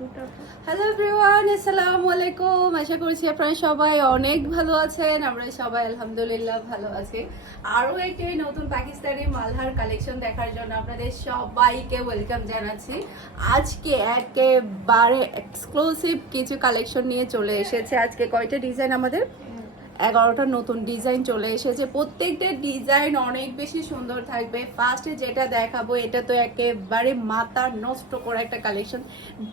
Hello everyone, আসসালামু আলাইকুম। আশা করছি আপনারা সবাই অনেক ভালো আছেন। আমরা সবাই আলহামদুলিল্লাহ ভালো আছি। আরও একটি নতুন পাকিস্তানি মালহার কালেকশন দেখার জন্য আপনাদের সবাইকে ওয়েলকাম জানাচ্ছি। আজকে একেবারে এক্সক্লুসিভ কিছু কালেকশন নিয়ে চলে এসেছে। আজকে কয়টা ডিজাইন আমাদের 11টা নতুন ডিজাইন চলে এসেছে। প্রত্যেকটা ডিজাইন অনেক বেশি সুন্দর থাকবে। ফার্স্টে যেটা দেখাবো এটা তো একেবারে মাথা নষ্ট করা একটা কালেকশন,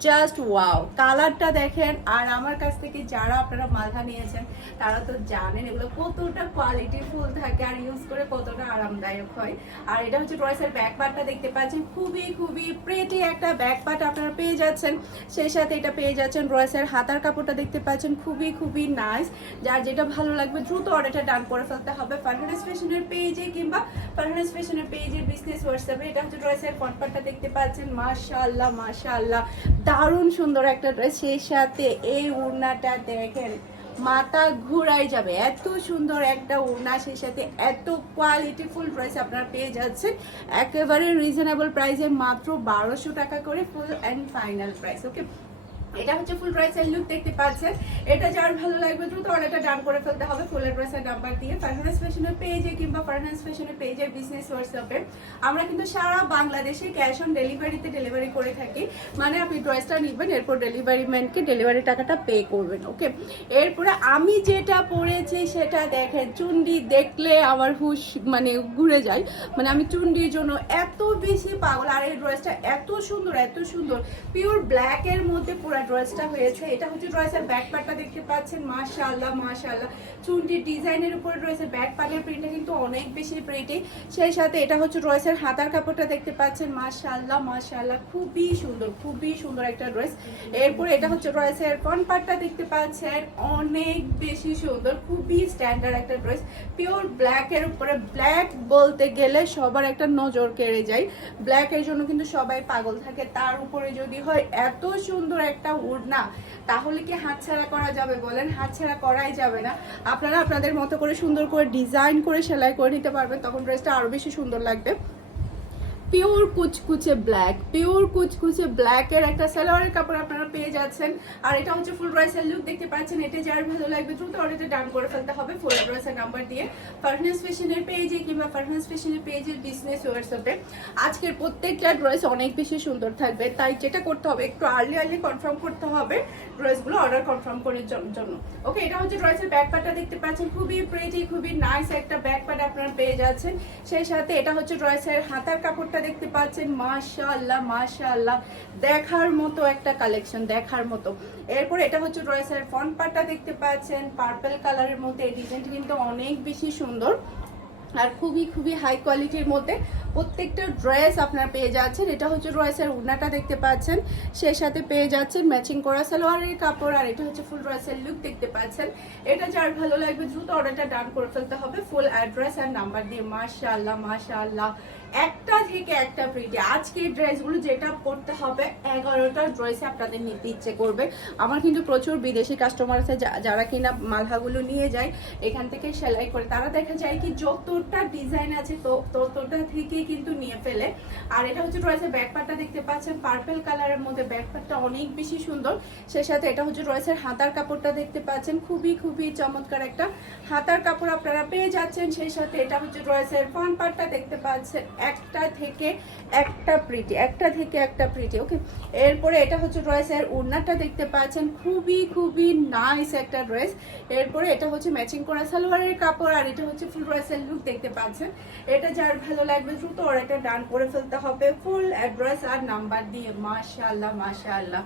জাস্ট ওয়াও। কালারটা দেখেন, আর আমার কাছ থেকে যারা আপনারা মালহা নিয়েছেন তারা তো জানেন এগুলো কতটা কোয়ালিটি ফুল থাকে আর ইউজ করে কতটা আরামদায়ক হয়। আর এটা হচ্ছে ড্রেসের ব্যাক পার্টটা দেখতে পাচ্ছেন, খুবই খুবই প্রিটি একটা ব্যাক পার্ট আপনারা পেয়ে যাচ্ছেন। সেই সাথে এটা পেয়ে যাচ্ছেন ড্রেসের হাতার কাপড়টা দেখতে পাচ্ছেন, খুবই খুবই নাইস। যার যেটা ভালো লাগবে দ্রুত অর্ডারটা ডান করে ফেলতে হবে ফারহানাস ফ্যাশনের পেজে কিংবা ফারহানাস ফ্যাশনের পেজের বিজনেস হোয়াটসঅ্যাপে। এটা হচ্ছে ড্রেসের ফ্রন্ট পার্টটা দেখতে পাচ্ছেন, মাশাআল্লাহ মাশাআল্লাহ দারুণ সুন্দর একটা ড্রেস। সেই সাথে এই ওড়নাটা দেখেন, মাথা ঘুরাই যাবে, এত সুন্দর একটা ওড়না, সেই সাথে এত কোয়ালিটিফুল ড্রেস আপনারা পেয়ে যাচ্ছেন একেবারে রিজনেবল প্রাইসে, মাত্র 1200 টাকা করে ফুল অ্যান্ড ফাইনাল প্রাইস। ওকে, এটা হচ্ছে ফুল ড্রেসের লুক দেখতে পাচ্ছেন। এটা যার ভালো লাগবে দ্রুত অর্ডারটা ডান করে ফেলতে হবে ফুল ড্রেসের নাম্বার দিয়ে ফারহানাস ফ্যাশনের পেজে কিংবা ফারহানাস ফ্যাশনের পেজের বিজনেস হোয়াটসঅ্যাপে। আমরা কিন্তু সারা বাংলাদেশে ক্যাশ অন ডেলিভারিতে ডেলিভারি করে থাকি, মানে আপনি ড্রেসটা নেবেন, এরপর ডেলিভারি ম্যানকে ডেলিভারি টাকাটা পে করবেন। ওকে, এরপরে আমি যেটা পরেছি সেটা দেখেন, চুন্ডি দেখলে আমার হুশ মানে ঘুরে যায়, মানে আমি চুন্ডির জন্য এত বেশি পাগল। আর এই ড্রেসটা এত সুন্দর এত সুন্দর, পিওর ব্ল্যাক এর মধ্যে পুরো ড্রেসটা হয়েছে। এটা হচ্ছে ড্রেসের ব্যাক পার্টটা দেখতে পাচ্ছেন, মাশাআল্লাহ মাশাআল্লাহ চুনটির ডিজাইনের উপরে ড্রেসের ব্যাক পার্টের প্রিন্টটা কিন্তু অনেক বেশি প্রিটি। সেই সাথে এটা হচ্ছে ড্রেসের হাতার কাপড়টা দেখতে পাচ্ছেন, মাশাআল্লাহ মাশাআল্লাহ খুবই সুন্দর একটা ড্রেস। এরপরে এটা হচ্ছে ড্রেসের ফ্রন্ট পার্টটা দেখতে পাচ্ছেন, অনেক বেশি সুন্দর, খুবই স্ট্যান্ডার্ড একটা ড্রেস। পিওর ব্ল্যাক এর উপরে, ব্ল্যাক বলতে গেলে সবার একটা নজর কেড়ে যায়, ব্ল্যাক এর জন্য কিন্তু সবাই পাগল থাকে। তার উপরে যদি হয় এত সুন্দর একটা ওড়না, তাহলে কি হাতছাড়া করা যাবে বলেন? হাতছাড়া করাই যাবে না। আপনারা আপনাদের মতো করে সুন্দর করে ডিজাইন করে সেলাই করে নিতে পারবেন, তখন ড্রেসটা আরো বেশি সুন্দর লাগবে। পিওর কুচকুচে ব্ল্যাক, পিওর কুচকুচে ব্ল্যাকের একটা সালোয়ারের কাপড় আপনারা পেয়ে যাচ্ছেন। আর এটা হচ্ছে ফুল ড্রেসের লুক দেখতে পাচ্ছেন। এটা যার ভালো লাগবে দ্রুত অর্ডারটা ডান করে ফেলতে হবে ফুল ড্রেসের নাম্বার দিয়ে ফারহানাস ফ্যাশনের পেজে কিংবা ফারহানাস ফ্যাশনের পেজের বিজনেস হোয়াটসঅ্যাপে। আজকের প্রত্যেকটা ড্রেস অনেক বেশি সুন্দর থাকবে, তাই যেটা করতে হবে একটু আর্লি কনফার্ম করতে হবে ড্রেসগুলো অর্ডার কনফার্ম করার জন্য। ওকে, এটা হচ্ছে ড্রেসের ব্যাক পার্টটা দেখতে পাচ্ছেন, খুবই প্রিটি খুবই নাইস একটা ব্যাক পার্ট আপনারা পেয়ে যাচ্ছেন। সেই সাথে এটা হচ্ছে ড্রেসের হাতার কাপড়টা দেখতে পাচ্ছেন, মাশাআল্লাহ মাশাআল্লাহ দেখার মতো একটা কালেকশন, দেখার মতো। এরপর এটা হচ্ছে ড্রেসের ফ্রন্ট পার্টটা দেখতে পাচ্ছেন, পার্পল কালারের মধ্যে। এই ডিজাইনটা কিন্তু অনেক বেশি সুন্দর আর খুবই খুবই হাই কোয়ালিটির মধ্যে প্রত্যেকটা ড্রেস আপনারা পেয়ে যাচ্ছেন। এটা হচ্ছে ড্রেসের ওড়নাটা দেখতে পাচ্ছেন, সেই সাথে পেয়ে যাচ্ছেন ম্যাচিং করা সালোয়ারের কাপড়। আর এটা হচ্ছে ফুল ড্রেসের লুক দেখতে পাচ্ছেন। এটা যার ভালো লাগবে দ্রুত অর্ডারটা ডান করে ফেলতে হবে ফুল অ্যাড্রেস আর নাম্বার দিয়ে। মাশাআল্লাহ মাশাআল্লাহ একটা থেকে একটা প্রিটি। আজকে ড্রেসগুলো যেটা পড়তে হবে 11টা ড্রেসে আপনাদের নিতে ইচ্ছে করবে। আমার কিন্তু প্রচুর বিদেশি কাস্টমার আছে যারা কিনা মালহাগুলো নিয়ে যায় এখান থেকে সেলাই করে, তারা দেখা যায় কি যতটা ডিজাইন আছে ততটা থেকে কিন্তু নিয়ে ফেলে। আর এটা হচ্ছে ড্রেসের ব্যাক পার্টটা দেখতে পাচ্ছেন, পার্পল কালারের মধ্যে ব্যাক পার্টটা অনেক বেশি সুন্দর। সেই সাথে এটা হচ্ছে ড্রেসের হাতার কাপড়টা দেখতে পাচ্ছেন, খুবই খুবই চমৎকার একটা হাতার কাপড় আপনারা পেয়ে যাচ্ছেন। সেই সাথে এটা হচ্ছে ড্রেসের ফ্রন্ট পার্টটা দেখতে পাচ্ছেন, একটা থেকে একটা প্রিটি, একটা থেকে একটা প্রিটি। ওকে, এরপরে এটা হচ্ছে ড্রেসের ওড়নাটা দেখতে পাচ্ছেন, খুবই খুবই নাইস একটা ড্রেস। এরপরে এটা হচ্ছে ম্যাচিং করা সালোয়ারের কাপড়। আর এটা হচ্ছে ফুল ড্রেসের লুক দেখতে পাচ্ছেন। এটা যার ভালো লাগবে দ্রুত অর্ডারটা ডান করে ফেলতে হবে ফুল অ্যাড্রেস আর নাম্বার দিয়ে। মাশাআল্লাহ মাশাআল্লাহ,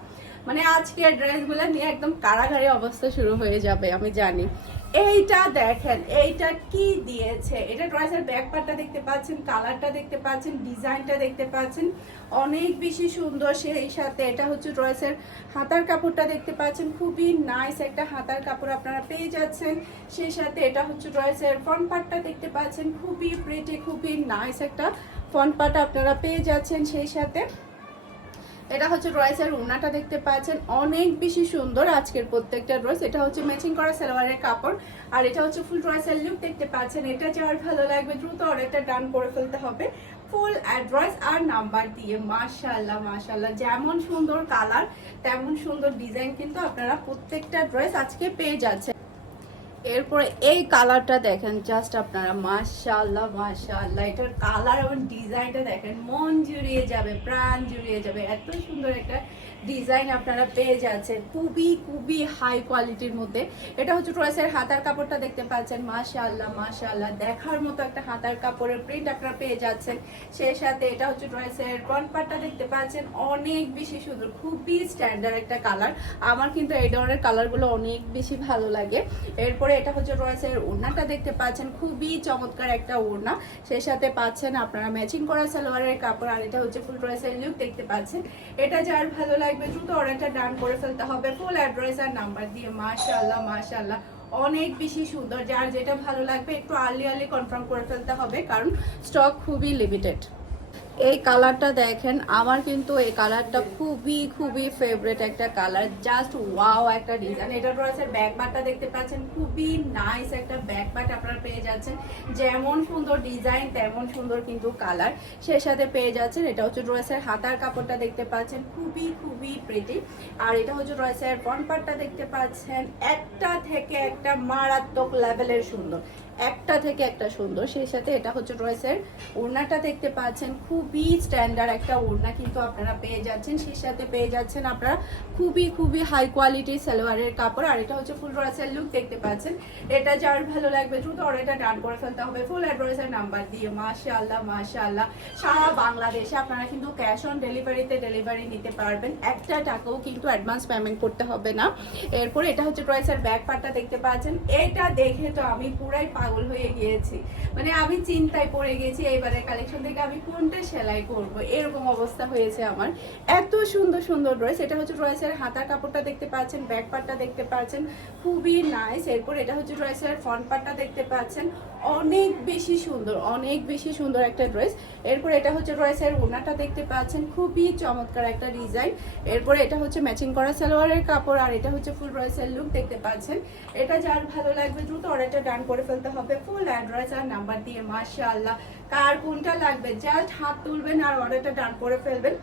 মানে আজকে ড্রেসগুলো নিয়ে একদম কারাগারি অবস্থা শুরু হয়ে যাবে আমি জানি। এইটা দেখেন, এইটা কি দিয়েছে, এটা ড্রেসের ব্যাক পার্টটা দেখতে পাচ্ছেন, কালারটা দেখতে পাচ্ছেন, ডিজাইনটা দেখতে পাচ্ছেন অনেক বেশি সুন্দর। সেই সাথে এটা হচ্ছে ড্রেসের হাতার কাপড়টা দেখতে পাচ্ছেন, খুবই নাইস একটা হাতার কাপড় আপনারা পেয়ে যাচ্ছেন। সেই সাথে এটা হচ্ছে ড্রেসের ফ্রন্ট পার্টটা দেখতে পাচ্ছেন, খুবই প্রিটি খুবই নাইস একটা ফ্রন্ট পার্ট আপনারা পেয়ে যাচ্ছেন। সেই সাথে এটা হচ্ছে ড্রেসের ওড়নাটা দেখতে পাচ্ছেন, অনেক বেশি সুন্দর আজকের প্রত্যেকটা ড্রেস। এটা হচ্ছে ম্যাচিং করা সালোয়ারের কাপড়। আর এটা হচ্ছে ফুল ড্রেসের লুক দেখতে পাচ্ছেন। এটা যার ভালো লাগবে দ্রুত অর্ডারটা ডান করে ফেলতে হবে ফুল অ্যাড্রেস আর নাম্বার দিয়ে। মাশাআল্লাহ মাশাআল্লাহ, যেমন সুন্দর কালার তেমন সুন্দর ডিজাইন কিন্তু আপনারা প্রত্যেকটা ড্রেস আজকে পেয়ে যাচ্ছেন। এরপরে এই কালারটা দেখেন, জাস্ট আপনারা মাশাআল্লাহ মাশাআল্লাহ, এটার কালার এবং ডিজাইনটা দেখেন, মন জুড়িয়ে যাবে, প্রাণ জুড়িয়ে যাবে। এত সুন্দর একটা ডিজাইন আপনারা পেয়ে যাচ্ছেন, খুবই খুবই হাই কোয়ালিটির মধ্যে। এটা হচ্ছে ড্রেসের হাতার কাপড়টা দেখতে পাচ্ছেন, মাশাআল্লাহ মাশাআল্লাহ, দেখার মতো একটা হাতার কাপড়ের প্রিন্ট আপনারা পেয়ে যাচ্ছেন। সেই সাথে এটা হচ্ছে ড্রেসের ফ্রন্ট পার্টটা দেখতে পাচ্ছেন, অনেক বেশি সুন্দর, খুবই স্ট্যান্ডার্ড একটা কালার। আমার কিন্তু এই ধরনের কালারগুলো অনেক বেশি ভালো লাগে। এরপরে এটা হচ্ছে ড্রেসের ওড়নাটা দেখতে পাচ্ছেন, খুবই চমৎকার একটা ওড়না। সেই সাথে পাচ্ছেন আপনারা ম্যাচিং করা সালোয়ারের কাপড়, আর এটা হচ্ছে ফুল ড্রেসের লুক দেখতে পাচ্ছেন। এটা যার ভালো লাগবে দ্রুত অর্ডারটা ডান করে ফেলতে হবে ফুল অ্যাড্রেস আর নাম্বার দিয়ে। মাশাআল্লাহ মাশাআল্লাহ, অনেক বেশি সুন্দর। যার যেটা ভালো লাগবে একটু আর্লি কনফার্ম করে ফেলতে হবে, কারণ স্টক খুবই লিমিটেড। এই কালারটা দেখেন, আমার কিন্তু এই কালারটা খুবই খুবই ফেভারিট একটা কালার, জাস্ট ওয়াও একটা ডিজাইন। এটা ড্রেসের ব্যাক পার্টটা দেখতে পাচ্ছেন, খুবই নাইস একটা ব্যাক পার্ট আপনারা পেয়ে যাচ্ছেন। যেমন সুন্দর ডিজাইন তেমন সুন্দর কিন্তু কালার, সেই সাথে পেয়ে যাচ্ছেন। এটা হচ্ছে ড্রেসের হাতার কাপড়টা দেখতে পাচ্ছেন, খুবই খুবই প্রিটি। আর এটা হচ্ছে ড্রেসের ফ্রন্ট পার্টটা দেখতে পাচ্ছেন, একটা থেকে একটা মারাত্মক লেভেলের সুন্দর, একটা থেকে একটা সুন্দর। সেই সাথে এটা হচ্ছে ড্রেসের ওড়নাটা দেখতে পাচ্ছেন, খুবই স্ট্যান্ডার্ড একটা ওড়না কিন্তু আপনারা পেয়ে যাচ্ছেন। সেই সাথে পেয়ে যাচ্ছেন আপনারা খুবই খুবই হাই কোয়ালিটির সালোয়ারের কাপড়। আর এটা হচ্ছে ফুল ড্রেসের লুক দেখতে পাচ্ছেন। এটা যার ভালো লাগবে দ্রুত অর্ডারটা ডান করে ফেলতে হবে ফুল অ্যাড্রেসের নাম্বার দিয়ে। মাশাআল্লাহ মাশাআল্লাহ, সারা বাংলাদেশে আপনারা কিন্তু ক্যাশ অন ডেলিভারিতে ডেলিভারি নিতে পারবেন, একটা টাকাও কিন্তু অ্যাডভান্স পেমেন্ট করতে হবে না। এরপর এটা হচ্ছে ড্রেসের ব্যাক পার্টটা দেখতে পাচ্ছেন। এটা দেখে তো আমি পুরাই পাগল হয়ে গিয়েছি, মানে আমি চিন্তায় পড়ে গেছি এইবারে কালেকশন থেকে আমি কোনটা সেলাই করব, এরকম অবস্থা হয়েছে আমার। এত সুন্দর সুন্দর ড্রেস। এটা হচ্ছে ড্রেসের হাতার কাপড়টা দেখতে পাচ্ছেন, ব্যাক পার্টটা দেখতে পাচ্ছেন, খুবই নাইস। এরপর এটা হচ্ছে ড্রেসের ফ্রন্ট পার্টটা দেখতে পাচ্ছেন, অনেক বেশি সুন্দর, অনেক বেশি সুন্দর একটা ড্রেস। এরপর এটা হচ্ছে ড্রেসের ওড়নাটা দেখতে পাচ্ছেন, খুবই চমৎকার একটা ডিজাইন। এরপরে এটা হচ্ছে ম্যাচিং করা সালোয়ারের কাপড়, আর এটা হচ্ছে ফুল ড্রেসের লুক দেখতে পাচ্ছেন। এটা যার ভালো লাগবে দ্রুত অর্ডারটা ডান করে ফেলতে হবে ফুল অ্যাড্রেস আর নাম্বার দিয়ে। মাশাআল্লাহ, কার কোনটা লাগবে জাস্ট হাত তুলবেন আর অর্ডারটা ডান করে ফেলবেন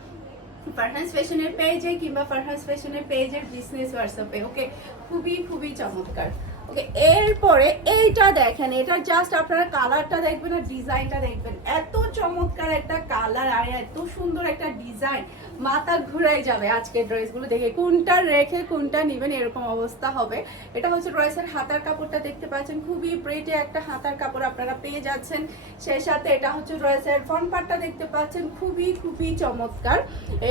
ফারহানস ফ্যাশনের পেজে কিংবা ফারহানস ফ্যাশনের পেজের বিজনেস হোয়াটসঅ্যাপে। ওকে, খুবই খুবই চমৎকার। ওকে, এরপরে এইটা দেখেন, এটা জাস্ট আপনারা কালারটা দেখবেন আর ডিজাইনটা দেখবেন, এত চমৎকার একটা কালার আর এত সুন্দর একটা ডিজাইন, মাথা ঘুরাই যাবে আজকে ড্রেসগুলো দেখে, কোনটা রেখে কোনটা নেবেন এরকম অবস্থা হবে। এটা হচ্ছে ড্রেসের হাতার কাপড়টা দেখতে পাচ্ছেন, খুবই প্রিটি একটা হাতার কাপড় আপনারা পেয়ে যাচ্ছেন। সেই সাথে এটা হচ্ছে ড্রেসের ফ্রন্ট পার্টটা দেখতে পাচ্ছেন, খুবই খুবই চমৎকার।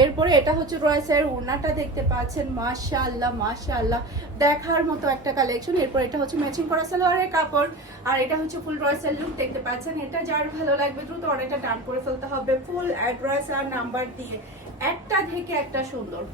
এরপরে এটা হচ্ছে ড্রেসের ওড়নাটা দেখতে পাচ্ছেন, মাশাআল্লাহ মাশাআল্লাহ, দেখার মতো একটা কালেকশন। এরপর এটা হচ্ছে ম্যাচিং করা সালোয়ারের কাপড়, আর এটা হচ্ছে ফুল ড্রেসের লুক দেখতে পাচ্ছেন। এটা যার ভালো লাগবে দ্রুত অর্ডারটা ডান করে ফেলতে হবে ফুল অ্যাড্রেস আর নাম্বার দিয়ে। একটা থেকে একটা সুন্দর।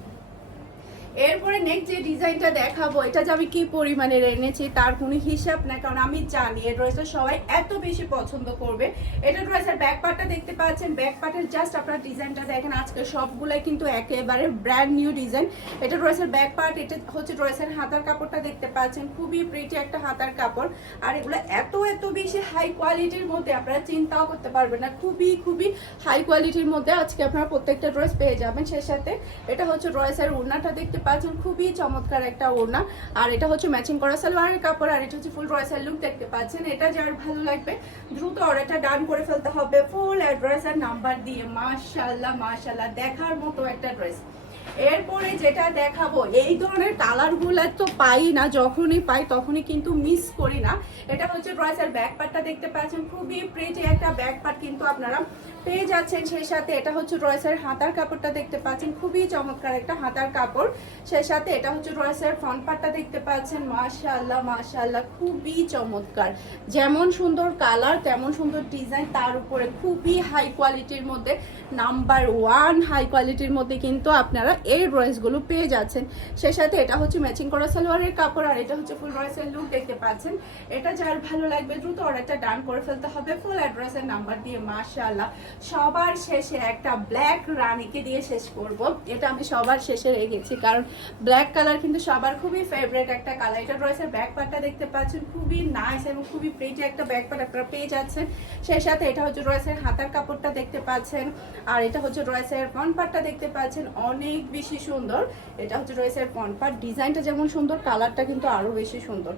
এরপরে নেক্সট যে ডিজাইনটা দেখাবো, এটা যে আমি কি পরিমাণে এনেছি তার কোনো হিসাব না, কারণ আমি জানি এই ড্রেসটা সবাই এত বেশি পছন্দ করবে। এটা ড্রেসের ব্যাক পার্টটা দেখতে পাচ্ছেন, ব্যাক পার্টের জাস্ট আপনারা ডিজাইনটা দেখেন, আজকে সবগুলাই কিন্তু একেবারে ব্র্যান্ড নিউ ডিজাইন। এটা ড্রেসের ব্যাক পার্ট, এটা হচ্ছে ড্রেসের হাতার কাপড়টা দেখতে পাচ্ছেন, খুবই প্রিটি একটা হাতার কাপড়। আর এগুলো এত এত বেশি হাই কোয়ালিটির মধ্যে আপনারা চিন্তাও করতে পারবেন না, খুবই খুবই হাই কোয়ালিটির মধ্যে আজকে আপনারা প্রত্যেকটা ড্রেস পেয়ে যাবেন। সেই সাথে এটা হচ্ছে ড্রেসের ওড়নাটা দেখতে পাচ্ছেন, খুবই চমৎকার একটা ওড়না, আর এটা হচ্ছে ম্যাচিং করা সালোয়ারের কাপড়, আর এটা হচ্ছে ফুল ড্রেসের লুক দেখতে পাচ্ছেন। এটা যার ভালো লাগবে দ্রুত অর্ডারটা ডান করে ফেলতে হবে ফুল অ্যাড্রেস আর নাম্বার দিয়ে। মাশাআল্লাহ মাশাআল্লাহ, দেখার মতো একটা ড্রেস। এরপরে যেটা দেখাবো, এই ধরনের কালারগুলো তো পাই না, যখনই পাই তখনই কিন্তু মিস করি না। এটা হচ্ছে ড্রেসের ব্যাক পার্টটা দেখতে পাচ্ছেন, খুবই প্রিটি একটা ব্যাক পার্ট কিন্তু আপনারা পেয়ে যাচ্ছেন। সেই সাথে এটা হচ্ছে ড্রেসের হাতার কাপড়টা দেখতে পাচ্ছেন, খুবই চমৎকার একটা হাতার কাপড়। সেই সাথে এটা হচ্ছে ড্রেসের ফ্রন্ট পার্টটা দেখতে পাচ্ছেন, মাশাআল্লাহ মাশাআল্লাহ, খুবই চমৎকার। যেমন সুন্দর কালার তেমন সুন্দর ডিজাইন, তার উপরে খুবই হাই কোয়ালিটির মধ্যে, নাম্বার 1 হাই কোয়ালিটির মধ্যে কিন্তু আপনারা এই ড্রেসগুলো পেয়ে যাচ্ছেন। সেই সাথে এটা হচ্ছে ম্যাচিং করা সালোয়ারের কাপড়, আর এটা হচ্ছে ফুল ড্রেসের লুক দেখতে পাচ্ছেন। এটা যার ভালো লাগবে দ্রুত অর্ডারটা ডান করে ফেলতে হবে ফুল অ্যাড্রেসের নাম্বার দিয়ে। মাশাআল্লাহ, সবার শেষে একটা ব্ল্যাক রানীকে দিয়ে শেষ করব। এটা আমি সবার শেষে রেখেছি কারণ ব্ল্যাক কালার কিন্তু সবার খুবই ফেভারিট একটা কালার। এটা রয়েছে ব্যাক পার্টটা দেখতে পাচ্ছেন, খুবই নাইস এবং খুবই প্রিটি একটা ব্যাক পার্ট আপনারা পেয়ে যাচ্ছেন। সেই সাথে এটা হচ্ছে রয়েছে হাতার কাপড়টা দেখতে পাচ্ছেন, আর এটা হচ্ছে রয়েছে ফ্রন্ট পার্টটা দেখতে পাচ্ছেন, অনেক বেশি সুন্দর। এটা হচ্ছে রয়েছে ফ্রন্ট পার্ট, ডিজাইনটা যেমন সুন্দর, কালারটা কিন্তু আরো বেশি সুন্দর।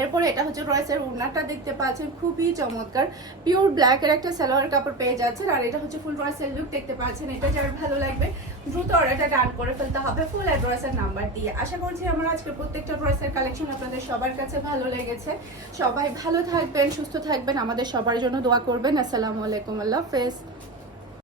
এরপরে এটা হচ্ছে রয়েছে ওড়নাটা দেখতে পাচ্ছেন, খুবই চমৎকার পিওর ব্ল্যাক এর একটা সালোয়ার কাপড় পেয়ে যাচ্ছেন। আর এটা হচ্ছে ফুল রয়েসের লুক দেখতে পাচ্ছেন। এটা যার ভালো লাগবে দ্রুত অর্ডারটা ডান করে ফেলতে হবে ফুল অ্যাড্রেসের নাম্বার দিয়ে। আশা করছি আমার আজকে প্রত্যেকটা ড্রেসের কালেকশন আপনাদের সবার কাছে ভালো লেগেছে। সবাই ভালো থাকবেন, সুস্থ থাকবেন, আমাদের সবার জন্য দোয়া করবেন। আসসালামু আলাইকুম, আল্লাহ হাফেজ।